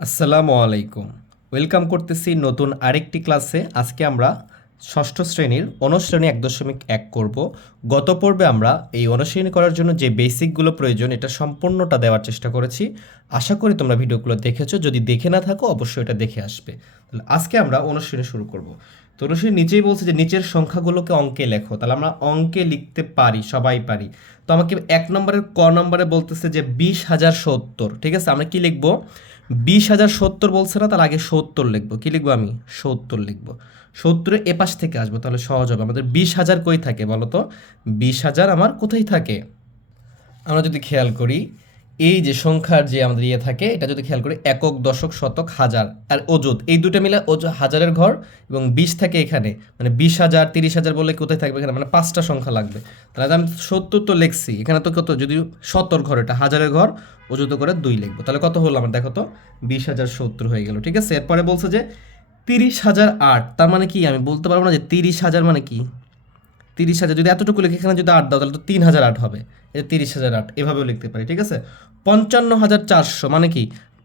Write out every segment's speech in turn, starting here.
আসসালামু আলাইকুম। ওয়েলকাম করতেছি নতুন আরেকটি ক্লাসে। আজকে আমরা ষষ্ঠ শ্রেণির অনুশ্রেণী এক দশমিক এক করব। গত পর্বে আমরা এই অনুশ্রেণী করার জন্য যে বেসিকগুলো প্রয়োজন, এটা সম্পূর্ণটা দেওয়ার চেষ্টা করেছি। আশা করি তোমরা ভিডিওগুলো দেখেছ। যদি দেখে না থাকো, অবশ্যই এটা দেখে আসবে। তাহলে আজকে আমরা অনুশ্রেণী শুরু করব। তো অনুশ্রেণী নিচেই বলছে যে নিচের সংখ্যাগুলোকে অঙ্কে লেখো। তাহলে আমরা অঙ্কে লিখতে পারি, সবাই পারি। তো আমাকে এক নম্বরের ক নম্বরে বলতেছে যে বিশ হাজার সত্তর। ঠিক আছে? আমরা কি লিখব? বিশ হাজার সত্তর বলছে না তাহলে আগে সত্তর লিখব। কি লিখব আমি? সত্তর লিখব। সত্তরের এপাশ থেকে আসব, তাহলে সহজ হবে। আমাদের বিশ হাজার কই থাকে বলো তো? বিশ হাজার আমার কোথায় থাকে? আমরা যদি খেয়াল করি এই যে সংখ্যার যে আমাদের ইয়ে থাকে, এটা যদি খেয়াল করি, একক, দশক, শতক, হাজার আর অযুত, এই দুটো মিলে হাজারের ঘর এবং বিশ থাকে এখানে। মানে বিশ হাজার, তিরিশ হাজার বলে কোথায় থাকবে এখানে? মানে পাঁচটা সংখ্যা লাগবে। তাহলে আমি সত্তর তো লিখছি, এখানে তো কত? যদি সত্তর ঘর, এটা হাজারের ঘর, অযুত করে দুই লিখব। তাহলে কত হলো আমার? দেখো তো, বিশ হাজার সত্তর হয়ে গেল, ঠিক আছে? এরপরে বলছে যে তিরিশ হাজার আট, তার মানে কি? আমি বলতে পারব না যে তিরিশ হাজার মানে কি? তিরিশ হাজার, যদি এতটুকু লিখে এখানে যদি আট দাও, তাহলে তো তিন হাজার আট হবে। এটা তিরিশ হাজার আট, এভাবেও লিখতে পারি, ঠিক আছে? পঞ্চান্ন হাজার চারশো মানে কি?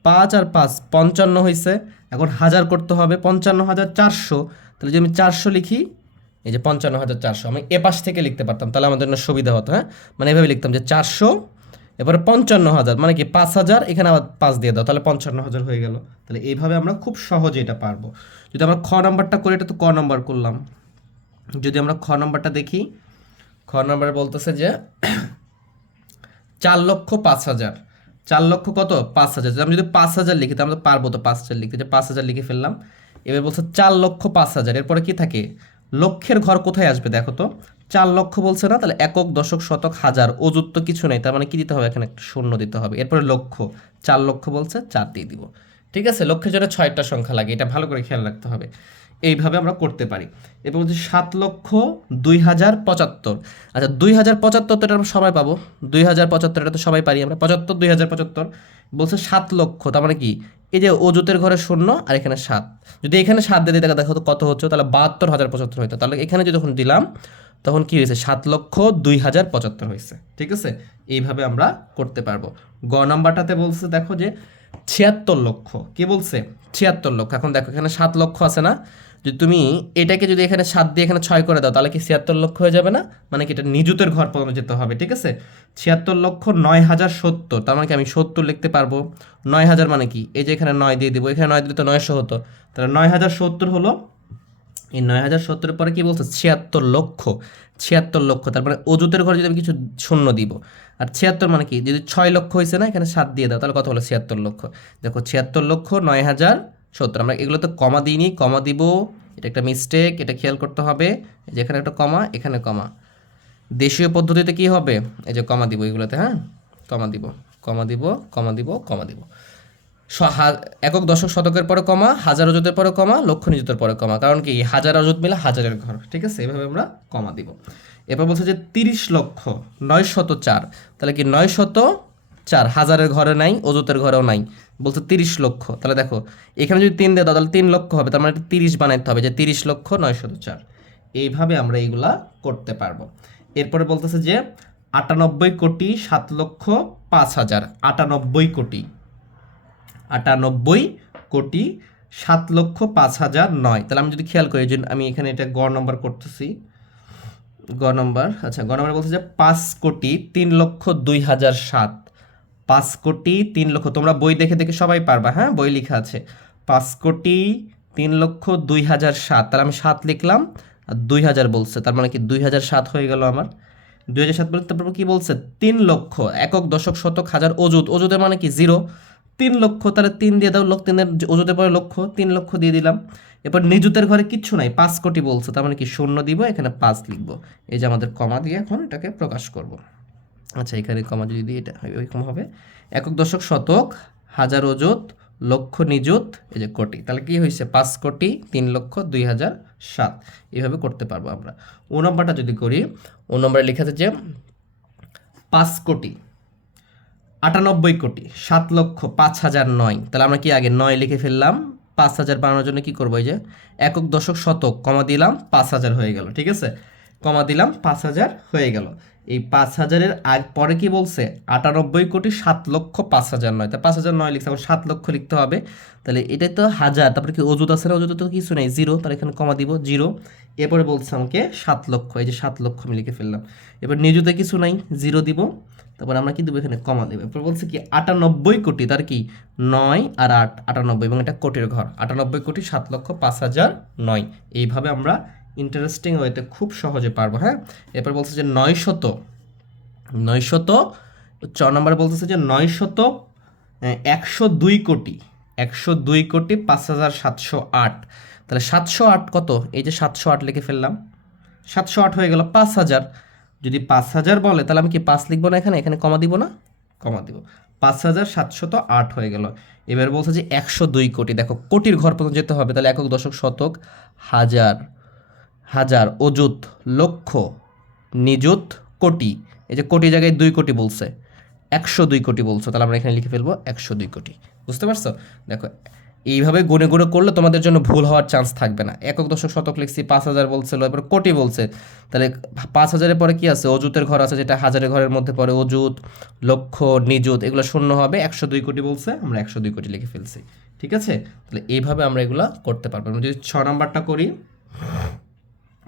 পাঁচ আর পাঁচ, পঞ্চান্ন হয়েছে এখন হাজার করতে হবে, পঞ্চান্ন হাজার চারশো। তাহলে যদি আমি চারশো লিখি, এই যে পঞ্চান্ন হাজার চারশো, আমি এ পাশ থেকে লিখতে পারতাম, তাহলে আমাদের জন্য সুবিধা হতো হ্যাঁ? মানে এভাবে লিখতাম যে চারশো, এবারে পঞ্চান্ন হাজার মানে কি? পাঁচ হাজার, এখানে আবার পাঁচ দিয়ে দাও, তাহলে পঞ্চান্ন হাজার হয়ে গেল। তাহলে এইভাবে আমরা খুব সহজে এটা পারব। যদি আমরা খ নাম্বারটা করি, এটা তো ক নাম্বার করলাম। যদি আমরা খ নম্বরটা দেখি, খ নম্বরে বলতেছে যে, চার লক্ষ পাঁচ হাজার। চার লক্ষ কত? পাঁচ হাজার। আমি যদি পাঁচ হাজার লিখি, তাহলে আমরা পারব তো পাঁচ হাজার লিখতে। যে পাঁচ হাজার লিখে ফেললাম। এবার বলছে চার লক্ষ পাঁচ হাজার। এরপরে কি থাকে? লক্ষের ঘর কোথায় আসবে দেখো তো? চার লক্ষ বলছে না, তাহলে একক, দশক, শতক, হাজার। অযুত তো কিছু নেই, তার মানে কি দিতে হবে? এখানে একটা শূন্য দিতে হবে। এরপরে লক্ষ চার লক্ষ বলছে, চার দিয়ে দিব। ঠিক আছে? লক্ষের জন্য ছয়টা সংখ্যা লাগে। এটা ভালো করে খেয়াল রাখতে হবে। এইভাবে আমরা করতে পারি। এবং হচ্ছে সাত লক্ষ দুই হাজার পঁচাত্তর। আচ্ছা দুই হাজার পঁচাত্তর তো এটা আমরা সবাই পাবো। দুই হাজার পঁচাত্তর এটা তো সবাই পারি আমরা। পঁচাত্তর, দুই হাজার পঁচাত্তর বলছে সাত লক্ষ, তার মানে কি? এই যে অজুতের ঘরে শূন্য আর এখানে সাত। যদি এখানে সাত দিয়ে দিতে দেখো কত হচ্ছে, তাহলে বাহাত্তর হাজার পঁচাত্তর হইতো। তাহলে এখানে যখন দিলাম, তখন কি হয়েছে? সাত লক্ষ দুই হাজার পঁচাত্তর হয়েছে। ঠিক আছে? এইভাবে আমরা করতে পারব। গ নাম্বারটাতে বলছে দেখো যে ছিয়াত্তর লক্ষ। কি বলছে? ছিয়াত্তর লক্ষ। এখন দেখো, এখানে সাত লক্ষ আছে না? যদি তুমি এটাকে যদি এখানে সাত দিয়ে এখানে ছয় করে দাও, তাহলে কি ছিয়াত্তর লক্ষ হয়ে যাবে না? মানে কি এটা নিযুতের ঘর পর্যন্ত যেতে হবে, ঠিক আছে? ছিয়াত্তর লক্ষ নয় হাজার সত্তর, তার মানে কি আমি সত্তর লিখতে পারব? নয় হাজার মানে কি? এই যে এখানে নয় দিয়ে দিব, এখানে নয় দিলে তো নয়শো হতো। তাহলে নয় হাজার সত্তর হলো, এই নয় হাজার সত্তরের পরে কি বলছে? ছিয়াত্তর লক্ষ ছিয়াত্তর লক্ষ তারপরে অজুতের ঘরে যদি আমি কিছু শূন্য দিব, আর ছিয়াত্তর মানে কি? যদি ছয় লক্ষ হয়েছে না, এখানে সাত দিয়ে দাও, তাহলে কত হলো? ছিয়াত্তর লক্ষ। দেখো, ছিয়াত্তর লক্ষ নয় হাজার সত্তর। আমরা এগুলো তো কমা দিইনি, কমা দিব, এটা একটা মিস্টেক এটা খেয়াল করতে হবে, এই যে এখানে একটা কমা, এখানে কমা। দেশীয় পদ্ধতিতে কি হবে? এই যে কমা দিব এগুলোতে হ্যাঁ? কমা দিব কমা দিব কমা দিব কমা দিব। একক দশক শতকের পরে কমা, হাজার অযুতের পরে কমা, লক্ষ নিযুতের পরে কমা, কারণ কি, হাজার অযুত মিলে হাজারের ঘর, ঠিক আছে? এভাবে আমরা কমা দিব। এরপর বলছে যে তিরিশ লক্ষ নয় শত চার, তাহলে কি নয় শত চার, হাজারের ঘরে নাই, অযুতের ঘরেও নাই। বলছে তিরিশ লক্ষ। তাহলে দেখো, এখানে যদি তিন দিয়ে তাহলে তিন লক্ষ হবে, তার মানে তিরিশ বানাইতে হবে যে তিরিশ লক্ষ নয় শত চার এইভাবে আমরা এইগুলা করতে পারব। এরপরে বলতেছে যে আটানব্বই কোটি সাত লক্ষ পাঁচ হাজার, আটানব্বই কোটি। আটানব্বই কোটি সাত লক্ষ পাঁচ হাজার নয়। তাহলে আমি যদি খেয়াল করি যে আমি এখানে এটা গ নম্বর করতেছি গ নম্বর আচ্ছা গ নম্বর বলছে যে পাঁচ কোটি তিন লক্ষ দুই হাজার সাত। পাঁচ কোটি তিন লক্ষ। তোমরা বই দেখে দেখে সবাই পারবা হ্যাঁ? বই লেখা আছে। পাঁচ কোটি তিন লক্ষ দুই হাজার সাত। তাহলে আমি সাত লিখলাম, আর দুই হাজার বলছে। তার মানে কি দুই হাজার সাত হয়ে গেল আমার? দুই হাজার সাত বলতে তারপর কি বলছে? তিন লক্ষ, একক, দশক, শতক, হাজার অজুত অজুতের মানে কি? জিরো। তিন লক্ষ, তাহলে তিন দিয়ে দাও লোক তিনের অজুতের পরে লক্ষ তিন লক্ষ দিয়ে দিলাম। এরপর নিযুতের ঘরে কিচ্ছু নাই, পাঁচ কোটি বলছে। তার মানে কি শূন্য দিব, এখানে পাঁচ লিখব। এই যে আমাদের কমা দিয়ে এখন এটাকে প্রকাশ করব। আচ্ছা এখানে কমা যদি দিই, এটা ওইরকম হবে। একক দশক শতক, হাজার অযুত লক্ষ নিযুত এই যে কোটি। তাহলে কি হয়েছে? পাঁচ কোটি, তিন লক্ষ, দুই হাজার সাত। এইভাবে করতে পারব আমরা। ও নম্বরটা যদি করি, ও নম্বরে লেখা আছে যে পাঁচ কোটি, আটানব্বই কোটি, সাত লক্ষ, পাঁচ হাজার নয়। তাহলে আমরা কি আগে নয় লিখে ফেললাম? পাঁচ হাজার বানানোর জন্য কি করব এই যে? একক দশক শতক, কমা দিলাম, পাঁচ হাজার হয়ে গেল, ঠিক আছে? কমা দিলাম, পাঁচ হাজার হয়ে গেল। এই পাঁচ হাজারের আগ, পরে কি বলছে? আটানব্বই কোটি সাত লক্ষ পাঁচ হাজার নয়। তা পাঁচ হাজার নয় লিখছে, আবার সাত লক্ষ লিখতে হবে। তাহলে এটা তো হাজার, তারপরে কি অজুত আছে না অজুত তো কিছু নেই, জিরো, তাহলে এখানে কমা দিব, জিরো। এরপরে বলছে আমাকে সাত লক্ষ, এই যে সাত লক্ষ আমি লিখে ফেললাম। এবার নিজুতে কিছু নাই, জিরো দিব, তারপর আমরা কি দেবো এখানে? কমা দেবো। এরপর বলছে কি, আটানব্বই কোটি, তার কি? নয় আর আট, আটানব্বই, এবং এটা কোটির ঘর। আটানব্বই কোটি সাত লক্ষ পাঁচ হাজার নয়। এইভাবে আমরা ইন্টারেস্টিং ওয়েতে খুব সহজে পারব হ্যাঁ? এরপর বলছে যে নয় শত নয় শত চ নম্বরে বলতেছে যে নয় শত একশো দুই কোটি, একশো দুই কোটি পাঁচ হাজার সাতশো আট। তাহলে সাতশো আট কত? এই যে সাতশো আট লিখে ফেললাম। সাতশো আট হয়ে গেল পাঁচ হাজার। যদি পাঁচ হাজার বলে, তাহলে আমি কি পাঁচ লিখব না এখানে? এখানে কমা দিব না? কমা দিব। পাঁচ হাজার সাতশত আট হয়ে গেল। এবার বলছে যে একশো দুই কোটি। দেখো, কোটির ঘর পর্যন্ত যেতে হবে, তাহলে একক দশক শতক হাজার। হাজার অযুত লক্ষ, নিযুত কোটি। এই যে কোটি জায়গায় দুই কোটি বলছে, একশো দুই কোটি বলছো, তাহলে আমরা এখানে লিখে ফেলব একশো দুই কোটি। বুঝতে পারছ? দেখো, এইভাবে গুনে গুনে করলে তোমাদের জন্য ভুল হওয়ার চান্স থাকবে না। একক দশক শতক লিখছি, পাঁচ হাজার বলছিল এরপর কোটি বলছে। তাহলে পাঁচ হাজারের পরে কি আছে? অজুতের ঘর আছে, যেটা হাজারের ঘরের মধ্যে পড়ে অজুত লক্ষ, নিযুত, এগুলো শূন্য হবে, একশো দুই কোটি বলছে, আমরা একশো দুই কোটি লিখে ফেলছি। ঠিক আছে? তাহলে এইভাবে আমরা এগুলো করতে পারব। যদি ছ নাম্বারটা করি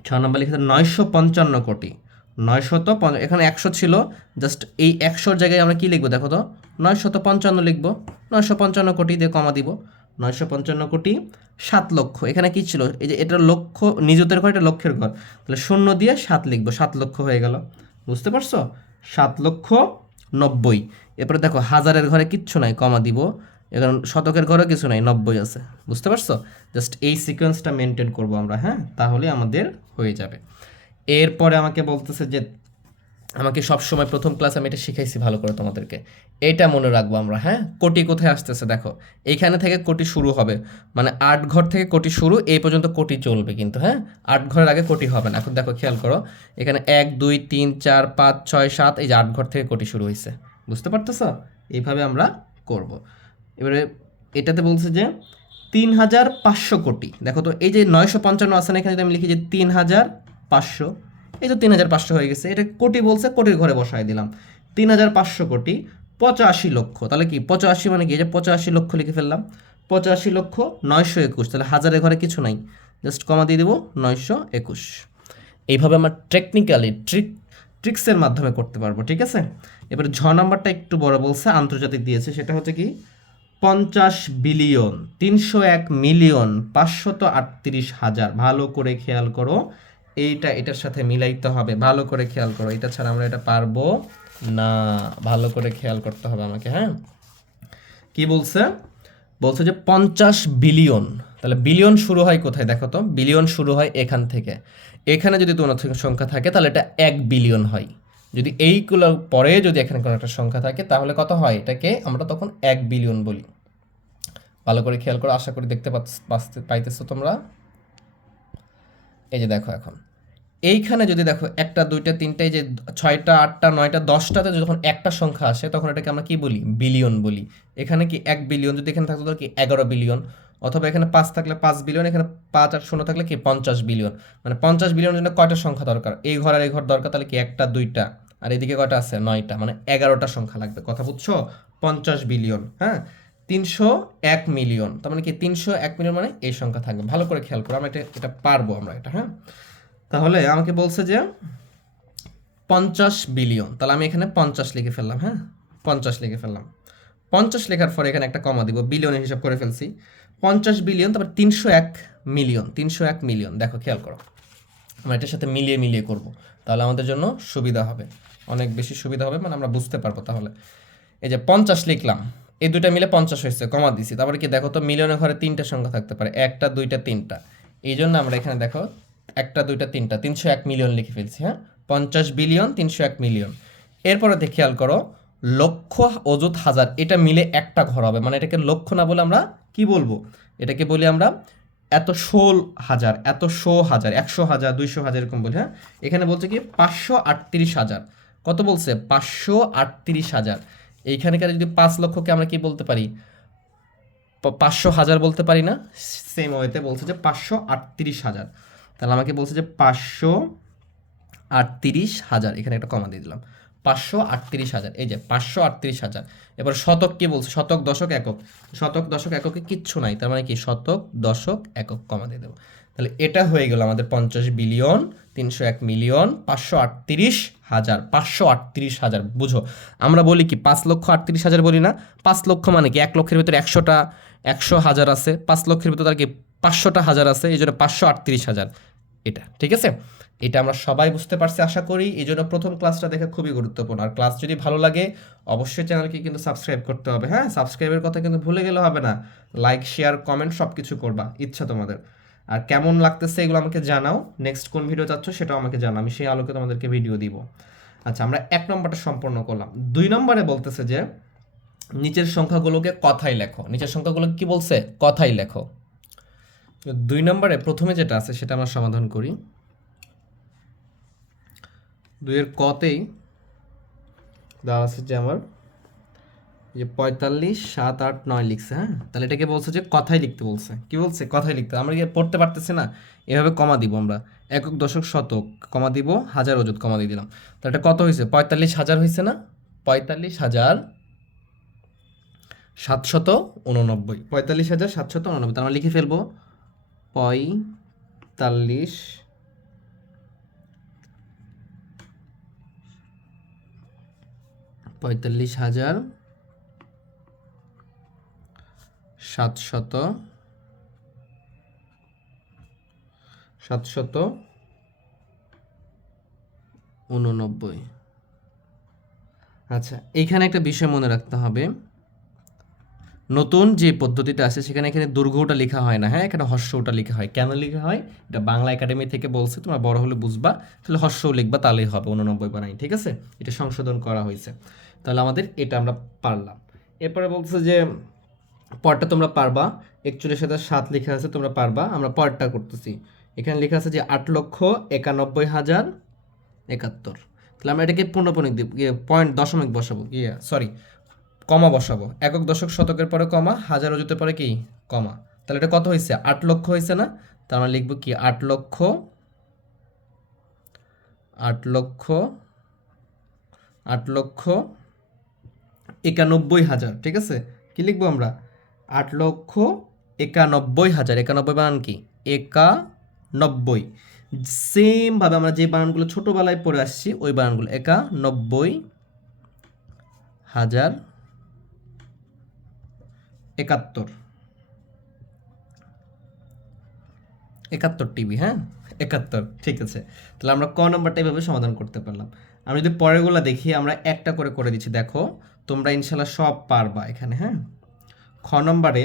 ছ নম্বর লিখে নয়শো পঞ্চান্ন কোটি। নয়শত এখানে একশো ছিল জাস্ট এই একশোর জায়গায় আমরা কি লিখব দেখো তো? নয়শত পঞ্চান্ন লিখব, নয়শো পঞ্চান্ন কোটি দিয়ে কমা দিব। নয়শো পঞ্চান্ন কোটি সাত লক্ষ, এখানে কি ছিল? এই যে এটা লক্ষ, নিজেদের ঘর, এটা লক্ষের ঘর। তাহলে শূন্য দিয়ে সাত লিখব, সাত লক্ষ হয়ে গেল। বুঝতে পারছ? সাত লক্ষ নব্বই। এরপরে দেখো, হাজারের ঘরে কিচ্ছু নাই, কমা দিব। এখন শতকের ঘরে কিছু নাই, নব্বই আছে। বুঝতে পারছ? জাস্ট এই সিকোয়েন্সটা মেনটেন করব আমরা হ্যাঁ? তাহলে আমাদের হয়ে যাবে। এরপরে আমাকে বলতেছে যে, আমাকে সবসময় প্রথম ক্লাস আমি এটা শিখাইছি ভালো করে তোমাদেরকে। এটা মনে রাখব আমরা হ্যাঁ? কোটি কোথায় আসতেছে, দেখো। এখানে থেকে কোটি শুরু হবে। মানে আট ঘর থেকে কোটি শুরু, এই পর্যন্ত কোটি চলবে কিন্তু হ্যাঁ? আট ঘরের আগে কোটি হবে না। এখন দেখো, খেয়াল করো, এখানে এক, দুই, তিন, চার, পাঁচ, ছয়, সাত, এই যে আট ঘর থেকে কোটি শুরু হয়েছে বুঝতে পারতেছো? এইভাবে আমরা করব। এবারে এটাতে বলছে যে তিন হাজার পাঁচশো কোটি। দেখো তো, এই যে নয়শো পঞ্চান্ন আছে এখানে যদি আমি লিখি যে তিন হাজার পাঁচশো, এই তো তিন হাজার পাঁচশো হয়ে গেছে, এটা কোটি বলছে, কোটির ঘরে বসায় দিলাম। তিন হাজার পাঁচশো কোটি, পঁচাশি লক্ষ। তাহলে কি, পঁচাশি মানে কি? যে পঁচাশি লক্ষ লিখে ফেললাম। পঁচাশি লক্ষ নয়শো একুশ। তাহলে হাজারের ঘরে কিছু নাই। জাস্ট কমা দিয়ে দেবো নয়শো একুশ। এইভাবে আমরা টেকনিক্যালি ট্রিক ট্রিক্সের মাধ্যমে করতে পারব, ঠিক আছে? এবার ঝ নাম্বারটা একটু বড় বলছে, আন্তর্জাতিক দিয়েছে, সেটা হচ্ছে কি? পঞ্চাশ বিলিয়ন, তিনশো এক মিলিয়ন, পাঁচশত আটত্রিশ হাজার। ভালো করে খেয়াল করো, এইটা, এটার সাথে মিলাইতে হবে। ভালো করে খেয়াল করো, এটা ছাড়া আমরা এটা পারব না। ভালো করে খেয়াল করতে হবে আমাকে হ্যাঁ? কি বলছে? বলছে যে পঞ্চাশ বিলিয়ন, তাহলে বিলিয়ন শুরু হয় কোথায়? দেখো তো, বিলিয়ন শুরু হয় এখান থেকে। এখানে যদি তোমার সংখ্যা থাকে, তাহলে এটা এক বিলিয়ন হয়। যদি এইগুলোর পরে যদি এখানে কোনো একটা সংখ্যা থাকে, তাহলে কত হয়? এটাকে আমরা তখন এক বিলিয়ন বলি। ভালো করে খেয়াল করে, আশা করি দেখতে পাচ্ছ- পাইতেছো তোমরা? এই যে দেখো এখন। এইখানে যদি দেখো একটা, দুইটা তিনটা যে ছয়টা, আটটা, নয়টা, দশটাতে যখন একটা সংখ্যা আসে, তখন এটাকে আমরা কি বলি? বিলিয়ন বলি। এখানে কি এক বিলিয়ন যদি এখানে থাকতো, তাহলে কি এগারো বিলিয়ন অথবা এখানে পাঁচ থাকলে পাঁচ বিলিয়ন এখানে পাঁচ আর শূন্য থাকলে কি পঞ্চাশ বিলিয়ন মানে পঞ্চাশ বিলিয়নের জন্য কয়টা সংখ্যা দরকার? এই ঘর আর এই ঘর দরকার, তাহলে কি একটা, দুইটা। আর এদিকে কটা আছে? নয়টা মানে এগারোটা সংখ্যা লাগবে। কথা বুঝছ? পঞ্চাশ বিলিয়ন হ্যাঁ? তিনশো এক মিলিয়ন, তার মানে কি তিনশো এক মিলিয়ন মানে এই সংখ্যা থাকবে। ভালো করে খেয়াল করো, আমরা এটা এটা পারব আমরা এটা হ্যাঁ? তাহলে আমাকে বলছে যে পঞ্চাশ বিলিয়ন, তাহলে আমি এখানে পঞ্চাশ লিখে ফেললাম হ্যাঁ? পঞ্চাশ লিখে ফেললাম। পঞ্চাশ লেখার পরে এখানে একটা কমা দিব, বিলিয়নের হিসাব করে ফেলছি। পঞ্চাশ বিলিয়ন, তারপর তিনশো এক মিলিয়ন, তিনশো এক মিলিয়ন, দেখো খেয়াল করো। আমরা এটার সাথে মিলিয়ে মিলিয়ে করব, তাহলে আমাদের জন্য সুবিধা হবে। অনেক বেশি সুবিধা হবে মানে আমরা বুঝতে পারব তাহলে। এই যে পঞ্চাশ লিখলাম, এই দুইটা মিলে পঞ্চাশ হয়েছে, কমা দিছি। তারপরে কি দেখো তো, মিলিয়নের ঘরে তিনটা সংখ্যা থাকতে পারে, একটা, দুইটা, তিনটা। এই জন্য আমরা এখানে দেখো, একটা, দুইটা, তিনটা, তিনশো এক মিলিয়ন লিখে ফেলছি হ্যাঁ? পঞ্চাশ বিলিয়ন, তিনশো এক মিলিয়ন। এরপরে দেখে খেয়াল করো, লক্ষ অযুত হাজার, এটা মিলে একটা ঘর হবে মানে এটাকে লক্ষ না বলে আমরা কি বলব? এটাকে বলি আমরা এত ষোল হাজার, এত শো হাজার, একশো হাজার, দুইশো হাজার, এরকম বলি হ্যাঁ? এখানে বলছে কি, পাঁচশো আটত্রিশ হাজার। কত বলছে? পাঁচশো আটত্রিশ হাজার। এইখানকার যদি পাঁচ লক্ষকে আমরা কি বলতে পারি? পাঁচশো হাজার বলতে পারি না? সেম ওয়েতে বলছে যে পাঁচশো আটত্রিশ হাজার। তাহলে আমাকে বলছে যে পাঁচশো আটত্রিশ হাজার। এখানে একটা কমা দিয়ে দিলাম। পাঁচশো আটত্রিশ হাজার। এই যে পাঁচশো আটত্রিশ হাজার। এবার শতক কি বলছে? শতক দশক একক। শতক দশক এককে কিচ্ছু নাই। তার মানে কি? শতক দশক একক কমা দিয়ে দেবো। তাহলে এটা হয়ে গেল আমাদের পঞ্চাশ বিলিয়ন, তিনশো এক মিলিয়ন, পাঁচশো আটত্রিশ হাজার, পাঁচশো আটত্রিশ হাজার, বুঝো? আমরা বলি কি, পাঁচ লক্ষ আটত্রিশ হাজার বলি না? পাঁচ লক্ষ মানে কি, এক লক্ষের ভিতরে একশোটা, একশো হাজার আছে, পাঁচ লক্ষের ভিতরে তার কি, পাঁচশোটা হাজার আছে, এই জন্য পাঁচশো আটত্রিশ হাজার, এটা, ঠিক আছে? এটা আমরা সবাই বুঝতে পারছি, আশা করি, এই জন্য প্রথম ক্লাসটা দেখে খুবই গুরুত্বপূর্ণ, আর ক্লাস যদি ভালো লাগে, অবশ্যই চ্যানেলকে কিন্তু সাবস্ক্রাইব করতে হবে হ্যাঁ? সাবস্ক্রাইবের কথা কিন্তু ভুলে গেলে হবে না, লাইক, শেয়ার, কমেন্ট সব কিছু করবা, ইচ্ছা তোমাদের। আর কেমন লাগতেছে এগুলো আমাকে জানাও। নেক্সট কোন ভিডিও চাচ্ছ সেটাও আমাকে জানাও, আমি সেই আলোকে তোমাদেরকে ভিডিও দিব। আচ্ছা আমরা এক নম্বরটা সম্পূর্ণ করলাম। দুই নম্বরে বলতেছে যে, নিচের সংখ্যাগুলোকে কথাই লেখো। নিচের সংখ্যাগুলো কি বলছে? কথাই লেখো। দুই নম্বরে প্রথমে যেটা আছে সেটা আমরা সমাধান করি। দুইয়ের কতেই দেওয়া আছে যে আমার যে পঁয়তাল্লিশ, সাত, আট, নয় লিখছে হ্যাঁ? তাহলে এটাকে বলছে যে কথাই লিখতে বলছে। কি বলছে? কথাই লিখতে। আমরা কি পড়তে পারতেছি না? এভাবে কমা দিব আমরা। একক দশক শতক কমা দিব, হাজার ওজুদ কমা দিয়ে দিলাম। তাহলে এটা কত হয়েছে? পঁয়তাল্লিশ হাজার হয়েছে না? পঁয়তাল্লিশ হাজার সাতশত উননব্বই পঁয়তাল্লিশ হাজার সাতশত উননব্বই আমরা লিখে ফেলব। পঁয়তাল্লিশ পঁয়তাল্লিশ হাজার সাতশত সাতশত উননব্বই আচ্ছা এইখানে একটা বিষয় মনে রাখতে হবে। নতুন যে পদ্ধতিটা আছে, সেখানে এখানে দুর্ঘটা লেখা হয় না হ্যাঁ? এখানে হর্ষটা লেখা হয়। কেন লেখা হয়? এটা বাংলা একাডেমি থেকে বলছে, তোমরা বড় হলে বুঝবা। তাহলে হর্ষও লিখবা, তাহলেই হবে উননব্বই বানাই ঠিক আছে? এটা সংশোধন করা হয়েছে। তাহলে আমাদের এটা আমরা পারলাম। এরপরে বলছে যে পরটা তোমরা পারবা। একচল্লিশ হাজার সাত লেখা আছে, তোমরা পারবা। আমরা পরটা করতেছি। এখানে লেখা আছে যে আট লক্ষ একানব্বই হাজার একাত্তর। তাহলে আমরা এটাকে পূর্ণপণিক দিব। পয়েন্ট দশমিক বসাবো। ইয়ে সরি কমা বসাবো। একক দশক শতকের পরে কমা, হাজার অজুতের পরে কি? কমা। তাহলে এটা কত হয়েছে? আট লক্ষ হয়েছে না? তার আমরা লিখব কি? আট লক্ষ আট লক্ষ আট লক্ষ একানব্বই হাজার। ঠিক আছে? কি লিখব আমরা? আট লক্ষ একানব্বই হাজার। একানব্বই বানান কি? একানব্বই। সেমভাবে আমরা যে বানানগুলো ছোটোবেলায় পড়ে আসছি, ওই বানানগুলো একানব্বই হাজার একাত্তর। একাত্তর টিভি হ্যাঁ? একাত্তর, ঠিক আছে। তাহলে আমরা ক নম্বরটা এভাবে সমাধান করতে পারলাম। আমি যদি পরেরগুলো দেখি, আমরা একটা করে করে দিচ্ছি। দেখো, তোমরা ইনশাল্লাহ সব পারবা এখানে হ্যাঁ? খ নম্বরে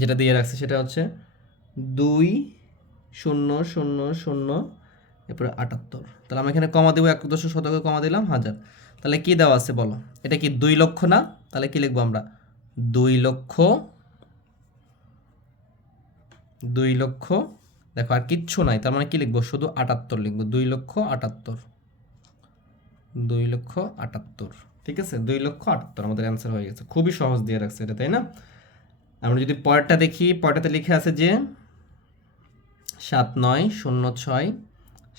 যেটা দিয়ে রাখছে সেটা হচ্ছে দুই শূন্য শূন্য শূন্য, এরপরে আটাত্তর। তাহলে আমি এখানে কমা দেবো এক দশক শতকে কমা দিলাম হাজার। তাহলে কি দেওয়া আছে বলো? এটা কি দুই লক্ষ না? তাহলে কি লিখব আমরা? দুই লক্ষ দুই লক্ষ, দেখো আর কিচ্ছু নাই, তার মানে কি লিখব? শুধু আটাত্তর লিখব। দুই লক্ষ আটাত্তর। দুই লক্ষ আটাত্তর। ঠিক আছে? দুই লক্ষ আটাত্তর, আমাদের অ্যান্সার হয়ে গেছে। খুবই সহজ দিয়ে রাখছে এটা, তাই না? আমরা যদি পরেরটা দেখি, পরেরটাতে লিখে আছে যে সাত নয় শূন্য ছয়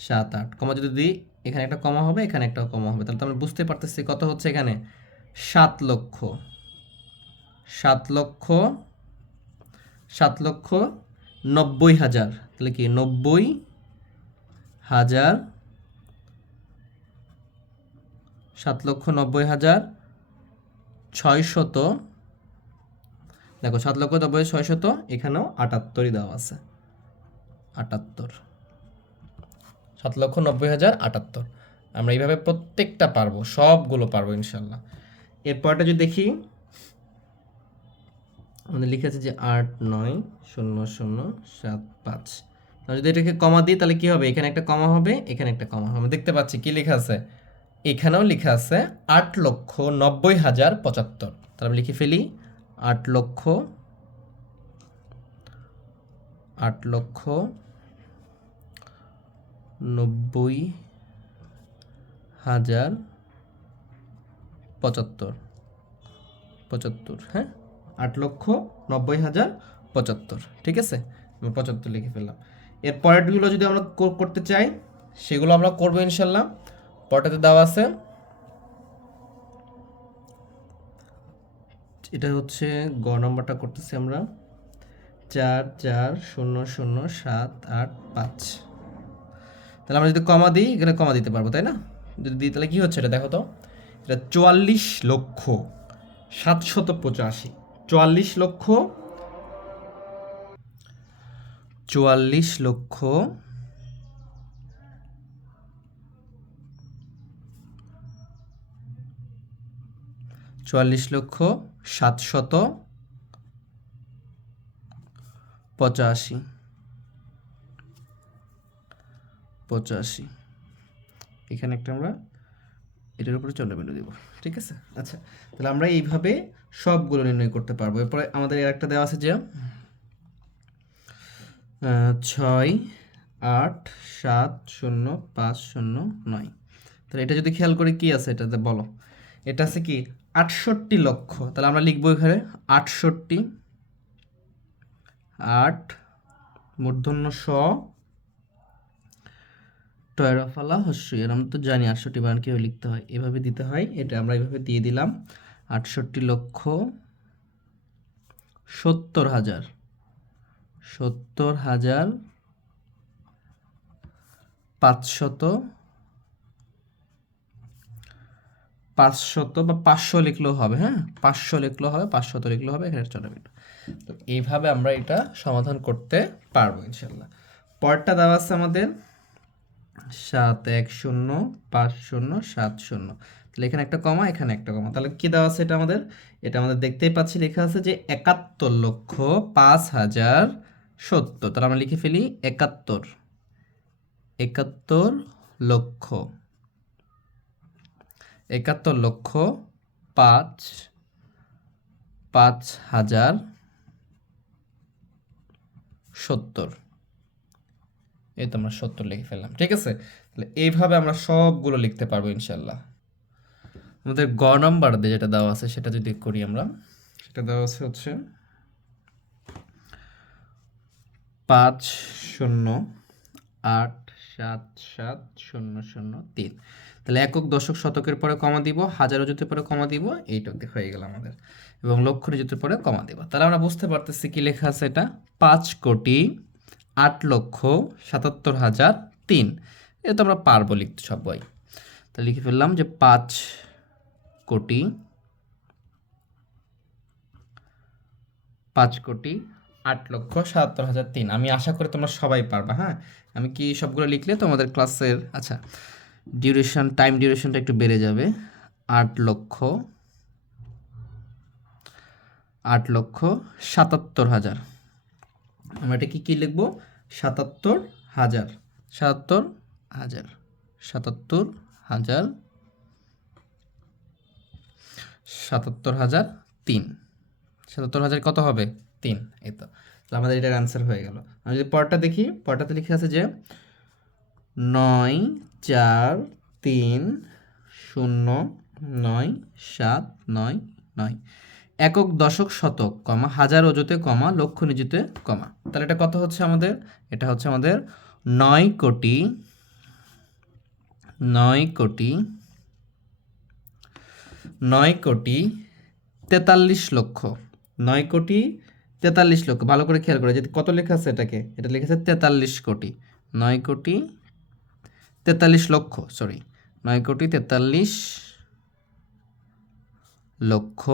সাত আট, কমা যদি দিই, এখানে একটা কমা হবে, এখানে একটা কমা হবে। তাহলে তো আমরা বুঝতে পারতেছি কত হচ্ছে এখানে? সাত লক্ষ। সাত লক্ষ সাত লক্ষ নব্বই হাজার। তাহলে কি? নব্বই হাজার সাত লক্ষ নব্বই হাজার ছয়শত, দেখো সাত লক্ষ নব্বই ছয়শত, এখানেও আটাত্তরই দেওয়া আছে। আটাত্তর। সাত লক্ষ নব্বই হাজার আটাত্তর। আমরা এইভাবে প্রত্যেকটা পারব, সবগুলো পারব ইনশাল্লাহ। এরপরটা যদি দেখি, আমাদের লিখে আছে যে আট নয় শূন্য শূন্য সাত পাঁচ। যদি এটাকে কমা দিই, তাহলে কি হবে? এখানে একটা কমা হবে, এখানে একটা কমা হবে। দেখতে পাচ্ছি কি লেখা আছে? এখানেও লেখা আছে আট লক্ষ নব্বই হাজার পঁচাত্তর। তাহলে আমি লিখে ফেলি, আট লক্ষ আট লক্ষ নব্বই হাজার পঁচাত্তর। পঁচাত্তর হ্যাঁ? আট লক্ষ নব্বই হাজার পঁচাত্তর, ঠিক আছে? আমি পঁচাত্তর লিখে ফেললাম। এর পরেরগুলো যদি আমরা কর- করতে চাই, সেগুলো আমরা করব ইনশাল্লাহ। পরটাতে দেওয়া আছে? এটা হচ্ছে গ নম্বরটা করতেছি আমরা। চার চার, শূন্য শূন্য, সাত, আট, পাঁচ। তাহলে আমরা যদি কমা দিই, এখানে কমা দিতে পারব, তাই না? যদি দিই, তাহলে কী হচ্ছে এটা দেখো তো? এটা চুয়াল্লিশ লক্ষ সাতশত পঁচাশি। চুয়াল্লিশ লক্ষ চুয়াল্লিশ লক্ষ চুয়াল্লিশ লক্ষ সাতশত পঁচাশি। পঁচাশি। এখানে একটা আমরা এটার উপরে চন্দ্র বিন্দু দিব, ঠিক আছে? আচ্ছা তাহলে আমরা এইভাবে সবগুলো নির্ণয় করতে পারব। এরপরে আমাদের এর একটা দেওয়া আছে যে ছয়, আট, সাত, শূন্য, পাঁচ, শূন্য, নয়। তাহলে এটা যদি খেয়াল করি কি আছে এটাতে বলো? এটা আছে কি আটষট্টি লক্ষ। তাহলে আমরা লিখব এখানে আটষট্টি, আট, মূর্ধন্য স, টয়রাফালা, হস্যই। আর আমরা তো জানি আটষট্টি বানান কীভাবে লিখতে হয়। এভাবে দিতে হয়। এটা আমরা এভাবে দিয়ে দিলাম। আটষট্টি লক্ষ সত্তর হাজার। সত্তর হাজার পাঁচশত পাঁচশত বা পাঁচশো লিখলেও হবে হ্যাঁ? পাঁচশো লিখলেও হবে, পাঁচশত লিখলেও হবে, এখানে চলে তো এইভাবে আমরা এটা সমাধান করতে পারব ইনশাল্লাহ পরটা দেওয়া আছে আমাদের সাত এক শূন্য, পাঁচ শূন্য, সাত শূন্য। তাহলে এখানে একটা কমা, এখানে একটা কমা। তাহলে কি দেওয়া আছে এটা আমাদের? এটা আমাদের দেখতেই পাচ্ছি লেখা আছে যে একাত্তর লক্ষ পাঁচ হাজার সত্তর। তাহলে আমরা লিখে ফেলি একাত্তর। একাত্তর লক্ষ। একাত্তর লক্ষ পাঁচ পাঁচ হাজার সত্তর। এই তো আমরা সত্তর লিখে ফেললাম, ঠিক আছে? তাহলে এইভাবে আমরা সবগুলো লিখতে পারব ইনশাল্লাহ আমাদের গ নাম্বার দিয়ে যেটা দেওয়া আছে, সেটা যদি করি আমরা, সেটা দেওয়া আছে হচ্ছে পাঁচ শূন্য আট সাত সাত শূন্য শূন্য তিন। তাহলে একক দশক শতকের পরে কমা দিব, হাজার অযুতের পরে কমা দিব এইটুকু হয়ে গেল আমাদের। এবং লক্ষ নিযুতের পরে কমা দিব। তাহলে আমরা বুঝতে পারতেছি কি লেখা আছে এটা? পাঁচ কোটি আট লক্ষ সাতাত্তর হাজার তিন। এটা তো আমরা পারব লিখতে সবাই তাহলে লিখে ফেললাম যে পাঁচ কোটি পাঁচ কোটি আট লক্ষ সাতাত্তর হাজার তিন। আমি আশা করি তোমরা সবাই পারবা হ্যাঁ? আমি কি সবগুলো লিখলে তোমাদের ক্লাসের আচ্ছা। ডিউরেশন টাইম ডিউরেশনটা একটু বেড়ে যাবে। আট লক্ষ আট লক্ষ সাতাত্তর হাজার। আমরা এটা কি, কী লিখব? সাতাত্তর হাজার সাতাত্তর হাজার সাতাত্তর হাজার সাতাত্তর হাজার তিন। সাতাত্তর হাজার কত হবে? তিন, এই তো। আমাদের এটার অ্যান্সার হয়ে গেল। আমি যদি পরটা দেখি, পরটাতে লিখে আছে যে নয় চার তিন শূন্য নয় সাত নয় নয়। একক দশক শতক, কমা, হাজার অজুতে কমা, লক্ষ নিযুতে কমা। তাহলে এটা কত হচ্ছে আমাদের? এটা হচ্ছে আমাদের নয় কোটি নয় কোটি নয় কোটি তেতাল্লিশ লক্ষ। নয় কোটি তেতাল্লিশ লক্ষ। ভালো করে খেয়াল করে যদি কত লেখা আছে এটাকে? এটা লেখা আছে তেতাল্লিশ কোটি। নয় কোটি তেতাল্লিশ লক্ষ সরি নয় কোটি তেতাল্লিশ লক্ষ,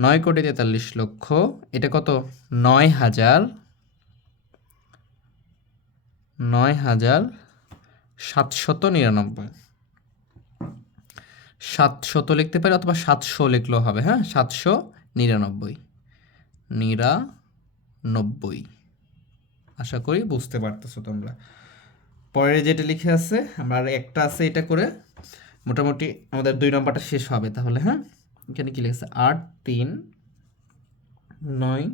নয় কোটি তেতাল্লিশ লক্ষ, এটা কত? নয় হাজার নয় হাজার সাতশত নিরানব্বই। সাতশত লিখতে পারি অথবা সাতশো লিখলেও হবে হ্যাঁ? সাতশো নিরানব্বই। নিরানব্বই। আশা করি বুঝতে পারতেছো তোমরা। পরে যেটা লিখে আছে, আমরা একটা আছে এটা করে মোটামুটি আমাদের দুই নম্বরটা শেষ হবে তাহলে হ্যাঁ? এখানে কি লিখেছে আট, তিন, নয়,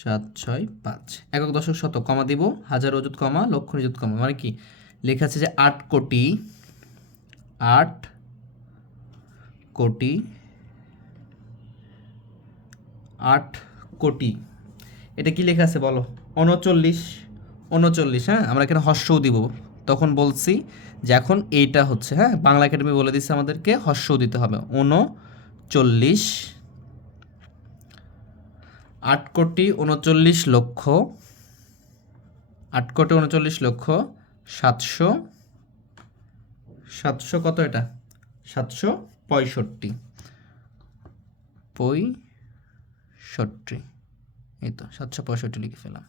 সাত, ছয়, পাঁচ। একক দশক শত, কমা দিব, হাজার অযুত কমা, লক্ষ নিযুত কমা। মানে কি? লেখা আছে যে আট কোটি আট কোটি আট কোটি। এটা কি লেখা আছে বলো? উনচল্লিশ উনচল্লিশ হ্যাঁ? আমরা এখানে হর্ষও দিব। তখন বলছি যে এখন এইটা হচ্ছে হ্যাঁ? বাংলা একাডেমি বলে দিচ্ছে আমাদেরকে হর্ষও দিতে হবে। উনচল্লিশ, আট কোটি উনচল্লিশ লক্ষ, আট কোটি উনচল্লিশ লক্ষ সাতশো সাতশো কত এটা? সাতশো পঁয়ষট্টি। পঁয়ষট্টি, এই তো সাতশো পঁয়ষট্টি লিখে ফেলাম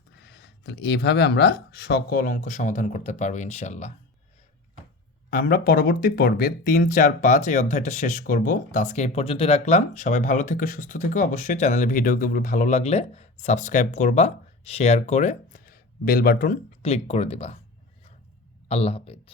তাহলে এইভাবে আমরা সকল অঙ্ক সমাধান করতে পারব ইনশাল্লাহ আমরা পরবর্তী পর্বে তিন, চার, পাঁচ এই অধ্যায়টা শেষ করব। আজকে এই পর্যন্তই রাখলাম। সবাই ভালো থেকে, সুস্থ থেকে। অবশ্যই চ্যানেলে ভিডিওগুলো ভালো লাগলে সাবস্ক্রাইব করবা, শেয়ার করে বেল বাটন ক্লিক করে দিবা। আল্লাহ হাফেজ।